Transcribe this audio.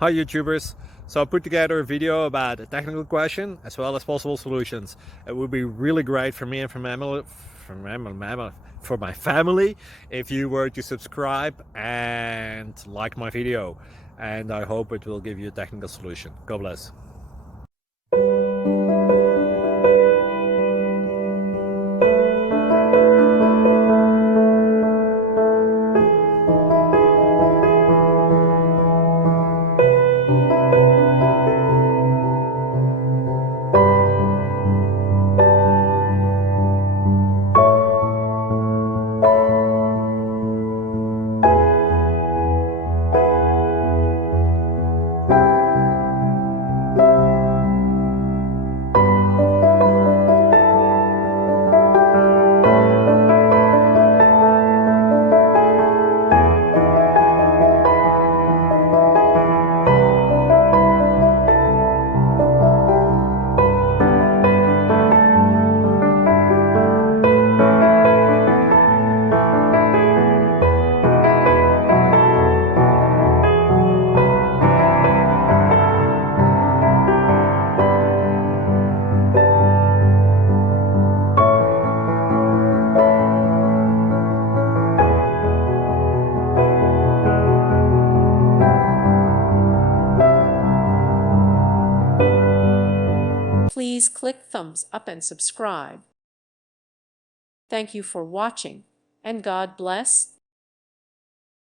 Hi YouTubers! So I put together a video about a technical question as well as possible solutions. It would be really great for me and for my family if you were to subscribe and like my video, and I hope it will give you a technical solution. God bless. Please click thumbs up and subscribe. Thank you for watching, and God bless.